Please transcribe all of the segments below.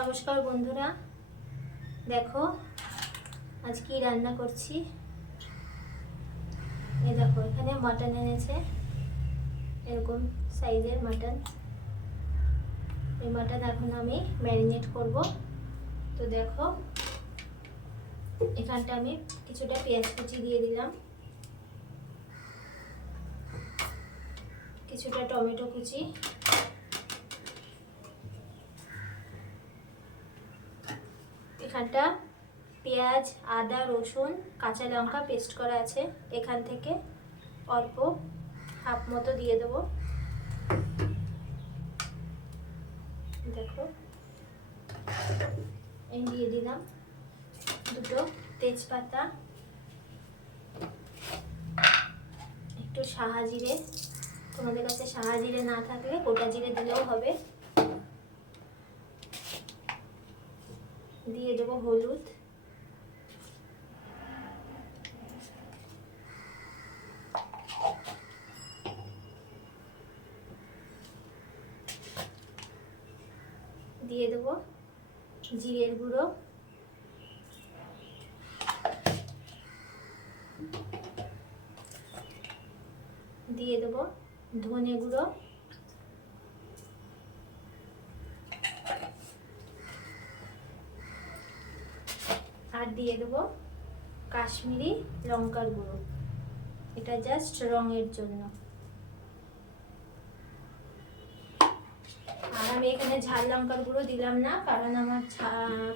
নমস্কার বন্ধুরা, দেখো আজ কি রান্না করছি। এই দেখো এখানে মাটন এনেছে, এরকম সাইজের মাটন। এই মাটন এখন আমি ম্যারিনেট করব। তো দেখো এখানটা আমি কিছুটা পেঁয়াজ কুচি দিয়ে দিলাম, কিছুটা টমেটো কুচি, এখানটা পেঁয়াজ, আদা, রসুন, কাঁচা লঙ্কা পেস্ট করা আছে। এখান থেকে অল্প হাফ মতো দিয়ে দেবো। দেখো এই দিয়ে দিলাম দুটো তেজপাতা, একটু সাহা জিরে, তোমাদের কাছে সাহা জিরে না থাকলে গোটা জিরে দিলেও হবে। দিয়ে দেবো হলুদ, দিয়ে দেবো জিরের গুঁড়ো, দিয়ে দেবো ধনে গুঁড়ো, আর দিয়ে দেবো কাশ্মীরি লঙ্কার গুঁড়ো। এটা জাস্ট রঙের জন্য। আর আমি এখানে ঝাল লঙ্কার গুঁড়ো দিলাম না, কারণ আমার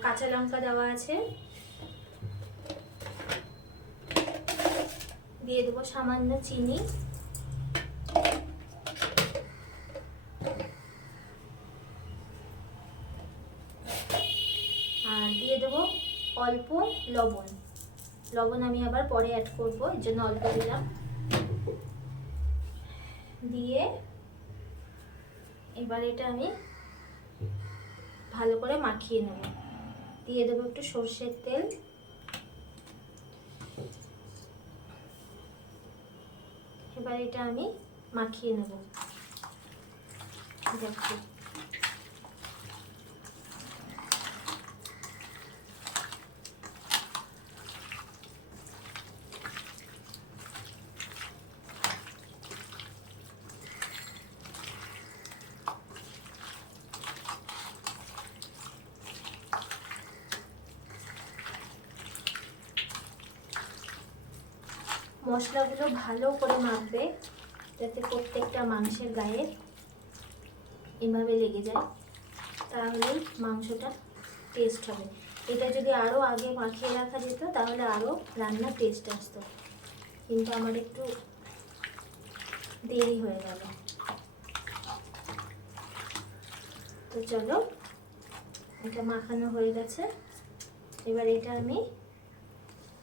কাঁচা লঙ্কা দেওয়া আছে। দিয়ে দেবো সামান্য চিনি, আর দিয়ে দেবো অল্প লবণ। লবণ আমি আবার পরে অ্যাড করবো, এর জন্য অল্প দিলাম। দিয়ে এবার এটা আমি ভালো করে মাখিয়ে নেব। দিয়ে দেবো একটু সর্ষের তেল, এবার এটা আমি মাখিয়ে নেব। দেখো মশলাগুলো ভালো করে মাখবে, যাতে প্রত্যেকটা মাংসের গায়ে এভাবে লেগে যায়, তাহলেই মাংসটা টেস্ট হবে। এটা যদি আরও আগে মাখিয়ে রাখা যেত তাহলে আরও রান্নার টেস্ট আসতো, কিন্তু আমার একটু দেরি হয়ে গেল। তো চলো, এটা মাখানো হয়ে গেছে। এবার এটা আমি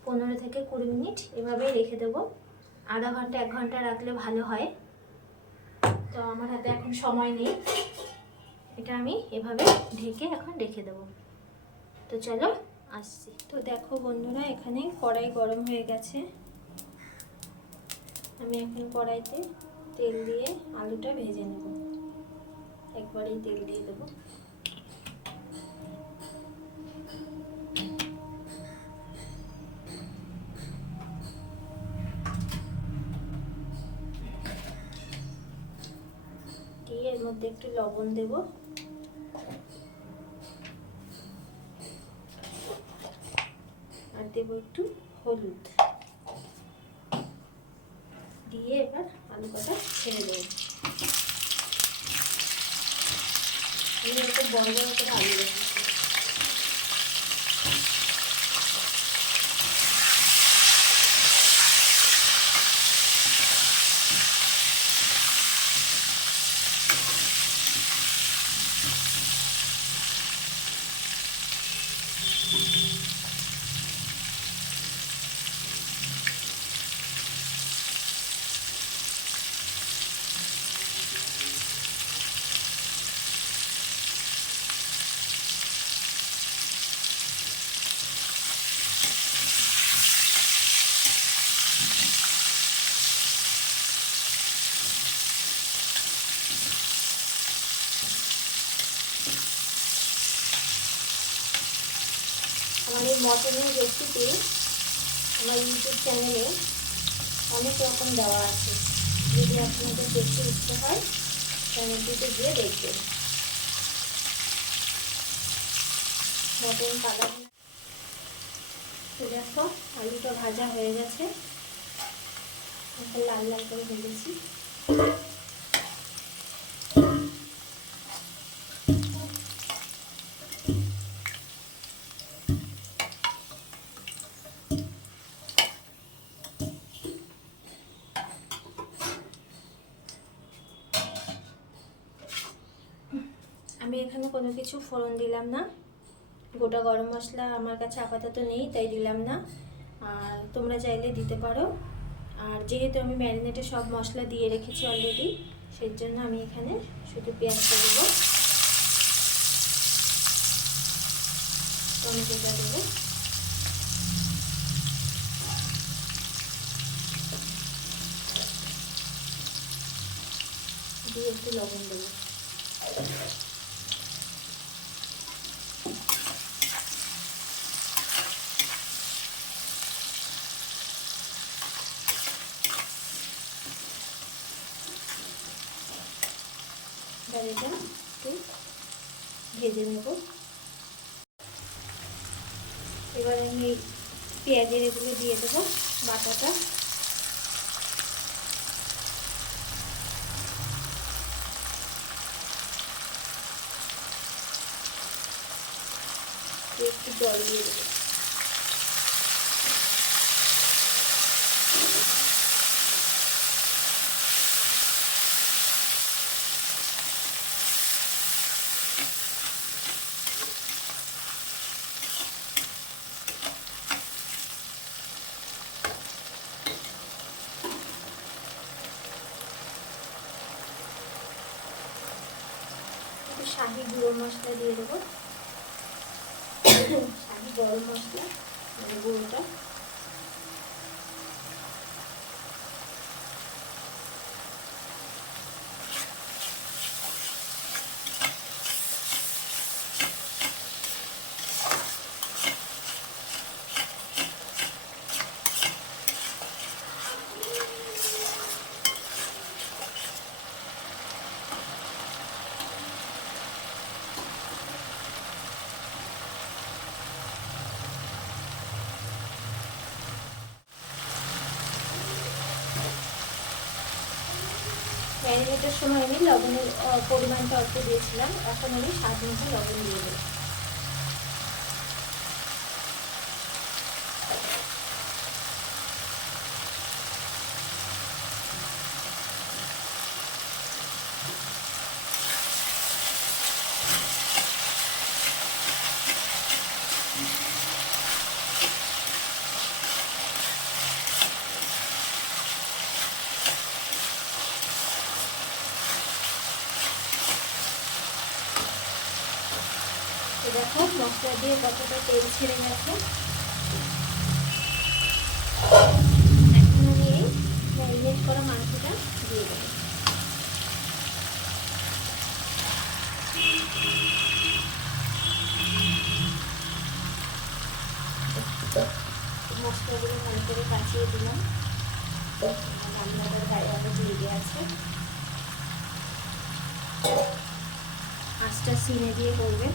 15 থেকে 20 মিনিট এভাবেই রেখে দেবো। আধা ঘন্টা 1 ঘন্টা রাখলে ভালো হয়, তো আমার হাতে এখন সময় নেই। এটা আমি এভাবে ঢেকে এখন রেখে দেবো। তো চলো আসছি। তো দেখো বন্ধুরা, এখানে কড়াই গরম হয়ে গেছে। আমি এখন কড়াইতে তেল দিয়ে আলুটা ভেজে নেব। একবারেই তেল দিয়ে দেবো। দিয়ে এর মধ্যে একটু লবণ দেব, আর দেব একটু হলুদ। দিয়ে এবার আলু কটা ছেড়ে দেবো। আমি একটু বড় বড় করে আলু রেখেছি। মটনের রেসিপি আমার ইউটিউব চ্যানেলে অনেক রকম দেওয়া আছে, যদি আপনাদের দেখতে ইচ্ছে হয় চ্যানেলটিতে গিয়ে দেখবেন। মটন কাটা দেখো আলুটা ভাজা হয়ে গেছে, লাল লাল করে ভেজেছি। আমি এখানে কোনো কিছু ফোড়ন দিলাম না, গোটা গরম মশলা আমার কাছে আপাতত নেই তাই দিলাম না, আর তোমরা চাইলে দিতে পারো। আর যেহেতু আমি ম্যারিনেটে সব মশলা দিয়ে রেখেছি অলরেডি, সেই জন্য আমি এখানে শুধু পেঁয়াজটা দেবো, টমেটোটা দেবো, দিয়ে একটু লবণ দেবো। এবার এটা একটু ভেজে নেব। এবার আমি পেঁয়াজের এগুলো দিয়ে দেবো, বাটাটা। একটু জল দিয়ে দেবো। একটু শাহি গুঁড়ো মশলা দিয়ে দেবো, শাহি গরম মশলা মানে গুঁড়োটা। ম্যারিনেটের সময় আমি লবণের পরিমাণটা অল্প দিয়েছিলাম, এখন আমি স্বাদ মতো লবণ দিয়ে দেবো। দেখো মশলা দিয়ে কতটা তেল ছেড়ে গেছে। এখন আমি এই ম্যারিনেট করা মাংসটা দিয়ে দেবো। মশলাগুলো ভালো করে কাচিয়ে দিলাম, রান্নাটার গায়ে আবার লেগে আছে। আঁচটা সিমে দিয়ে করবে।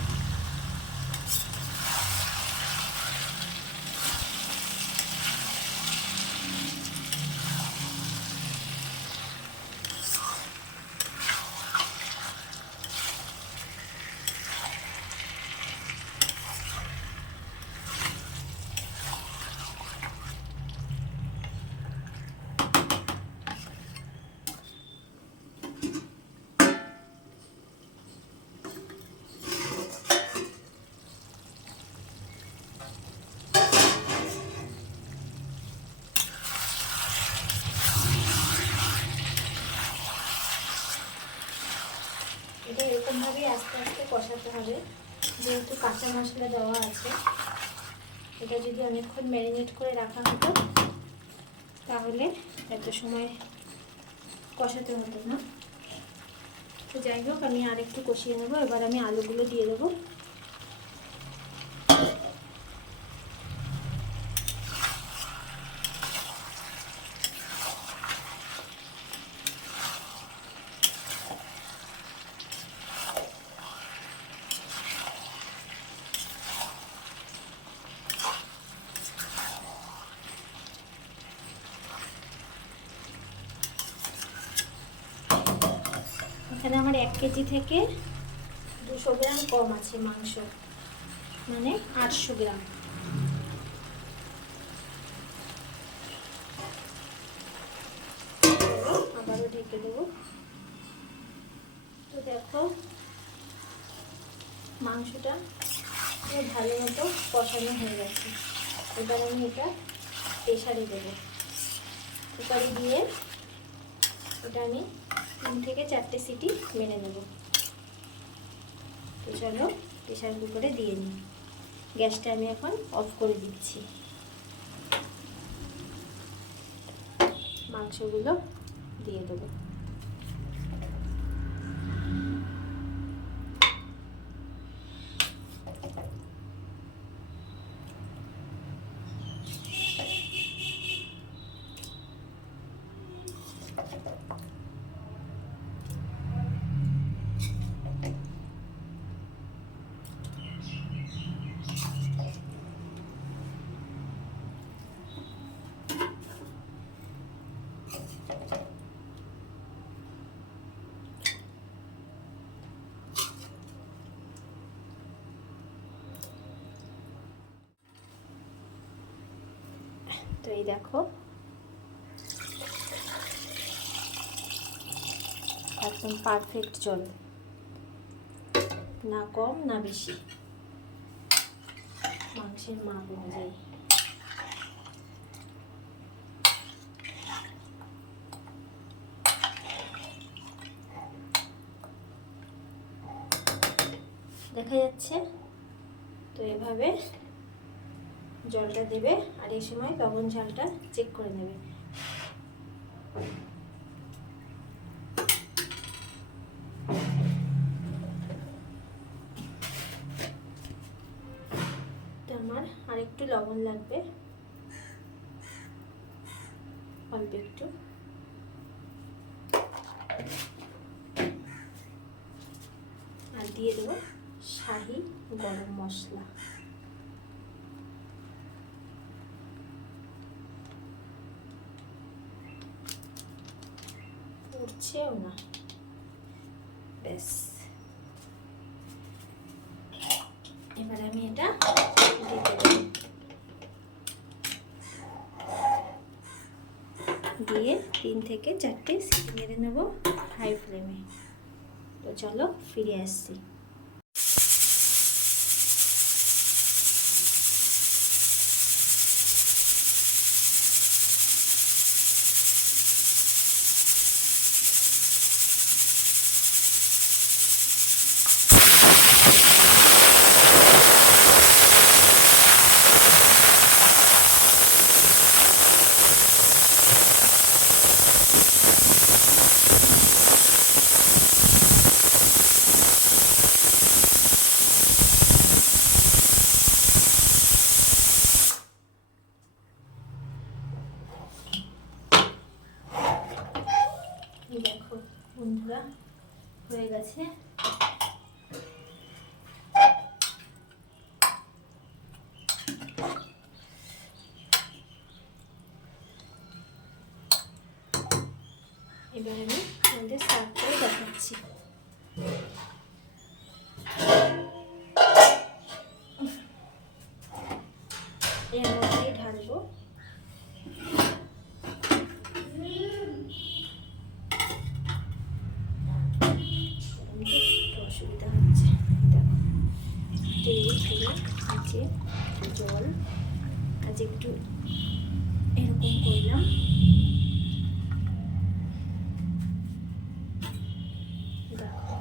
এটা এরকমভাবেই আস্তে আস্তে কষাতে হবে, যেহেতু কাঁচা মশলা দেওয়া আছে। এটা যদি অনেকক্ষণ ম্যারিনেট করে রাখা হতো তাহলে এত সময় কষাতে হতো না। তো যাই হোক, আমি আরেকটু কষিয়ে নেব। এবার আমি আলুগুলো দিয়ে দেবো। এবার এরকম ভাবে আস্তে আস্তে কষাতে হবে, যেহেতু কাঁচা মশলা দেওয়া আছে। এটা যদি অনেকক্ষণ ম্যারিনেট করে রাখা হতো তাহলে এত সময় কষাতে হতো না। তো যাই হোক, আমি আরেকটু কষিয়ে নেব। এবার আমি আলুগুলো দিয়ে দেবো। এখানে আমার 1 কেজি থেকে 200 গ্রাম কম আছে মাংস, মানে 800 গ্রাম। আবারও ঢেকে দেবো। তো দেখো মাংসটা ভালো মতো কষানো হয়ে গেছে। এবার আমি এটা প্রেসারে দেবো। কুকারে দিয়ে এটা আমি 3 থেকে 4টে সিটি মেরে নেব। তো চলো প্রেসার কুকারে দিয়ে নিই। গ্যাসটা আমি এখন অফ করে দিচ্ছি। মাংসগুলো দিয়ে দেবো। তো এই দেখো একদম পারফেক্ট জল, না কম না বেশি, মাংসের মাপ অনুযায়ী। দেখা যাচ্ছে। তো এভাবে জলটা দেবে, আর এই সময় লবণ ঝালটা চেক করে নেবে। তো আমার আরেকটু লবণ লাগবে, অল্প একটু। আর দিয়ে দেবো শাহি গরম মশলা। উঠছেও না, ব্যাস। এবার আমি এটা দিয়ে 3 থেকে 4টে সিটি মেরে নেব হাই ফ্লেমে। তো চলো ফিরে আসছি। দেখো বন্ধুরা হয়ে গেছে। এবার আমি আমাদের সার্ভ করে দেখাচ্ছি। এর মধ্যেই ঢালবো। অসুবিধা হচ্ছে, দেখো তেল দিয়ে নিচে জল, আজ একটু এরকম করলাম। দেখো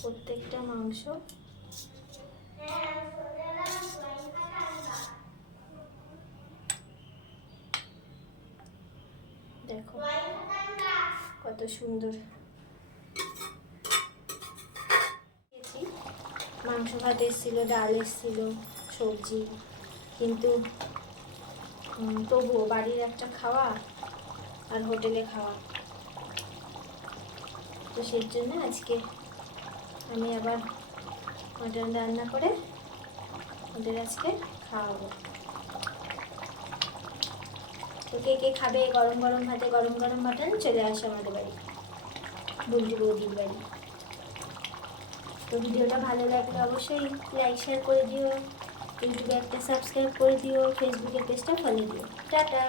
প্রত্যেকটা মাংস দেখো কত সুন্দর। মাংস ভাত এসেছিলো, ডাল এসেছিলো, সবজি, কিন্তু তবুও বাড়ির একটা খাওয়া আর হোটেলে খাওয়া। তো সেই জন্য আজকে আমি আবার মটন রান্না করে ওদের আজকে খাওয়াবো। তো কে কে খাবে গরম গরম ভাতে গরম গরম মাটন, চলে আসো আমাদের বাড়ি, বুলটি বৌদির বাড়ি। তো ভিডিওটা ভালো লাগলে অবশ্যই লাইক শেয়ার করে দিও, ইউটিউবে একটা সাবস্ক্রাইব করে দিও, ফেসবুকের পেজটা ফলো দিও। টাটা।